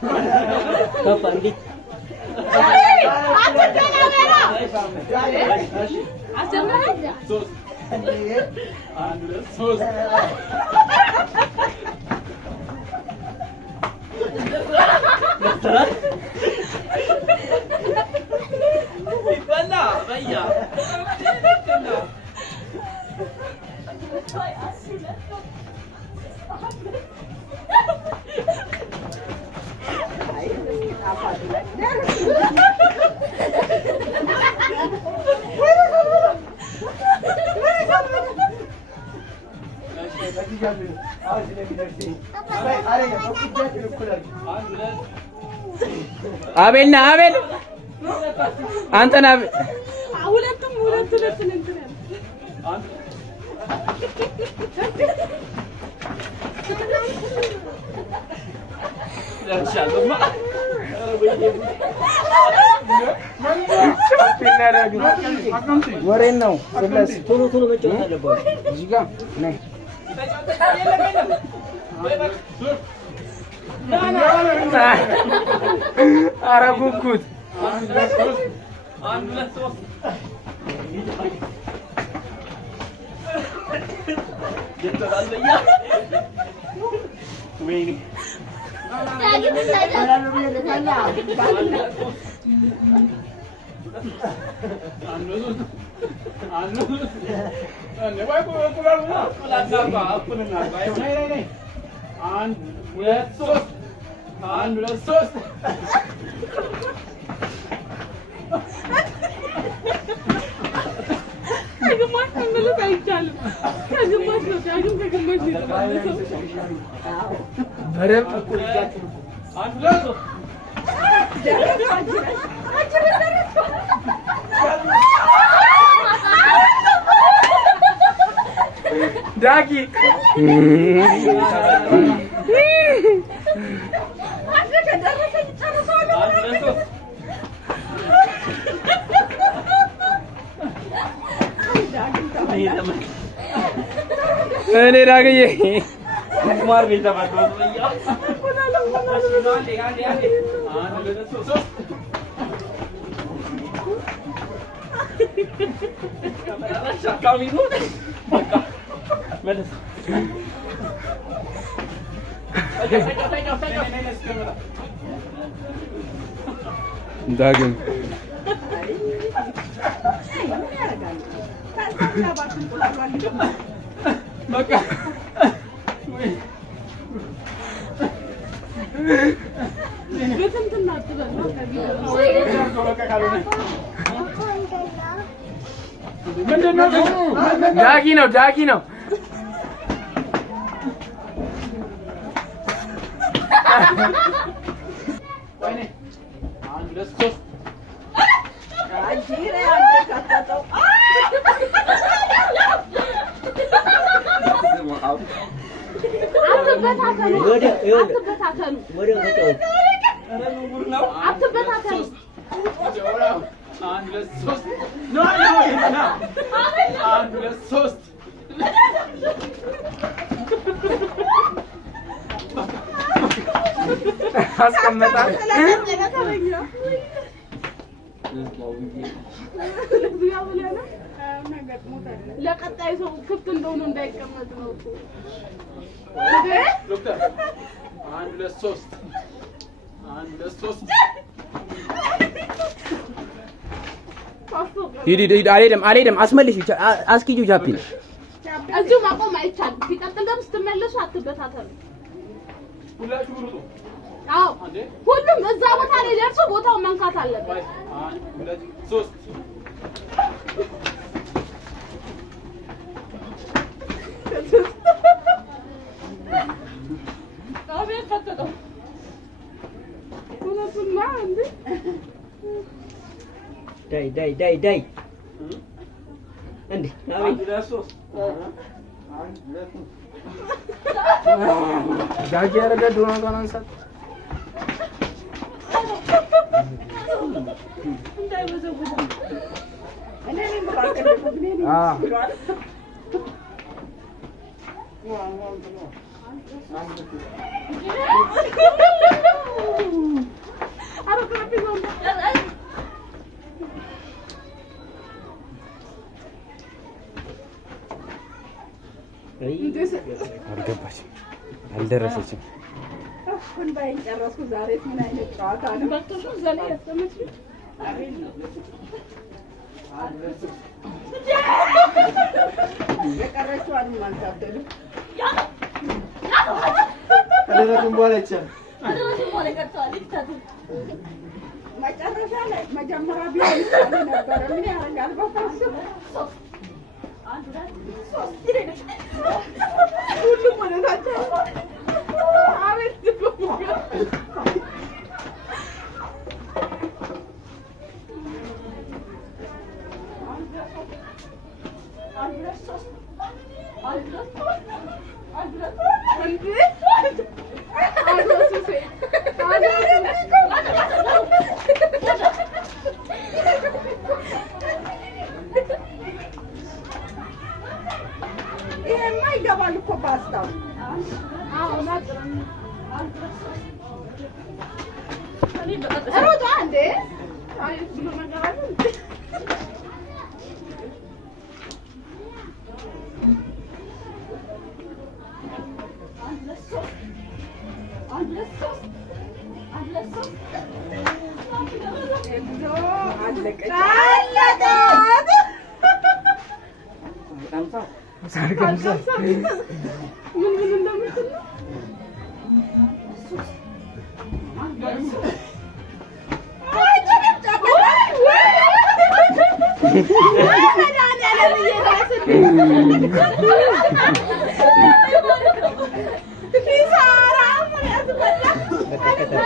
كفاندي አቤል ና አቤል አንተ ና ሁለቱም እንትን ወሬን ነው ስለዚህ ቶሎ ቶሎ መጫወት አለባችሁ እዚህ ጋር ነይ ኧረ ጉጉት አንድ ሁለት ሶስት ይተላለያ ወይኔ ዳጊ እኔ ዳግዬ ማር ቤት ተባለው ዳግም በቃ ዳጊ ነው ወይኔ አንድ ለሶስት አንቺ ላይ አንተካተው ለቀጣይ ሰው ክፍት እንደሆነ እንዳይቀመጥ ነው እኮ ዶክተር አንድ ለሶስት ሂድ አልሄድም አስመልሽ አስኪጁ ጃፒ እዚሁ ማቆም አይቻልም ሲቀጥል ደግሞ ስትመለሱ አትበታተኑ ሁላችሁ ብሩጡ አዎ ሁሉም እዛ ቦታ ላይ ደርሶ ቦታውን መንካት አለበት አንድ ሁለት ሶስት አቤት ከተተው ሁለቱማ እንዴ ዳይ እንዴ አንድ ለሶስት አንድ ሁለት ዳጊ ያረጋ ዶናታን አንሳት እንዳይወዘውዝ እኔ አልገባችም፣ አልደረሰችም። አሁን ባይን ጨረስኩ። ዛሬ ምን አይነት ጨዋታ ነው? በርቶሽ ዘለ ያስተምጪ የቀረችዋን ማንሳደሉ ከደረስን በኋላ ይቻላል። መጨረሻ ላይ መጀመሪያ ቢሆን ይቻል ነበረ። ምን ያደርጋል በፋሱ ሁሉም ማለታቸው አቤት ይሄማ ይገባል እኮ ፓስታው። ሮጣ እንዴ ብሎ ነገር አለ እንዴ? ምን እንደምትል